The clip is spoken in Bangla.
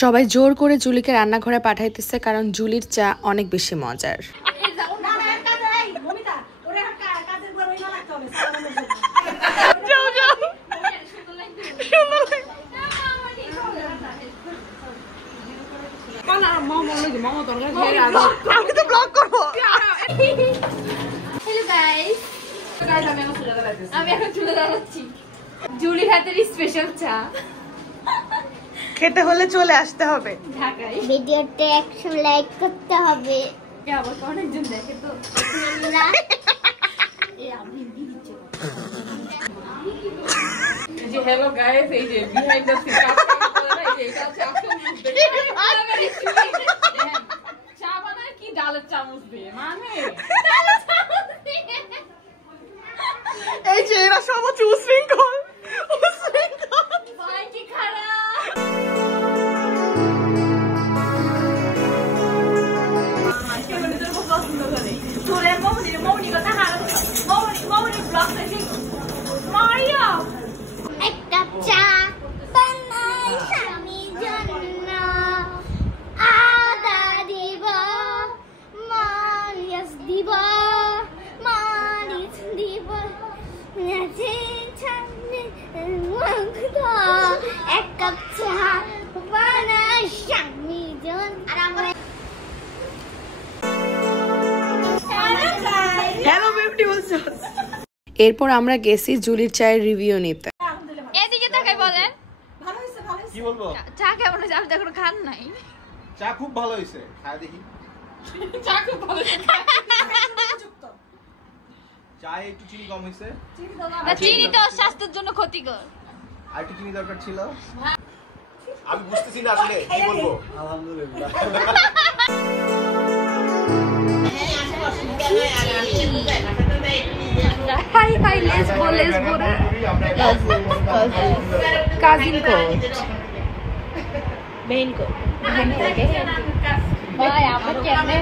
সবাই জোর করে জুলিকে রান্নাঘরে পাঠাইতেছে কারণ জুলির চা অনেক বেশি মজার। আমি এখন চলে যাচ্ছি জুলির হাতের স্পেশাল চা খেতে হলে চলে আসতে হবে ঢাকায়। ভিডিওতে 100 লাইক করতে হবে। আবার অনেকজন দেখে তো হ্যালো গাইস, এই যে বিহাইন্ড দ্য সিন চা বানায় কি ডালের চামচ দিয়ে মানে এই যে এরা সব হচ্ছে উশৃঙ্খল ভাই কি খারাপ। এক কাপ চা বানাই স্বামীর জন্য, আদা দিব, মরিচ দিব, মরিচ দিব, এক কাপ চা বানাই স্বামীর জন্য। এরপর আমরা গেছি জুলির চায়ের রিভিউ নিতে। এদিকে তাকাই বলেন কি বলবো? চা কেমন হয়েছে? আপনি এখনো খান নাই। চা খুব ভালো হয়েছে, খায় দেখি। চা খুব ভালো হয়েছে। চায়ে একটু চিনি কম হয়েছে। না, চিনি তো স্বাস্থ্যের জন্য ক্ষতিকর। আর একটু চিনি দরকার ছিল। আমি বুঝতেছি না আসলে কি বলবো। আলহামদুলিল্লাহ। হাই হাই লেসবো লেসবো কাজিন কোট মেইন কোট ভাই আমার কেমনে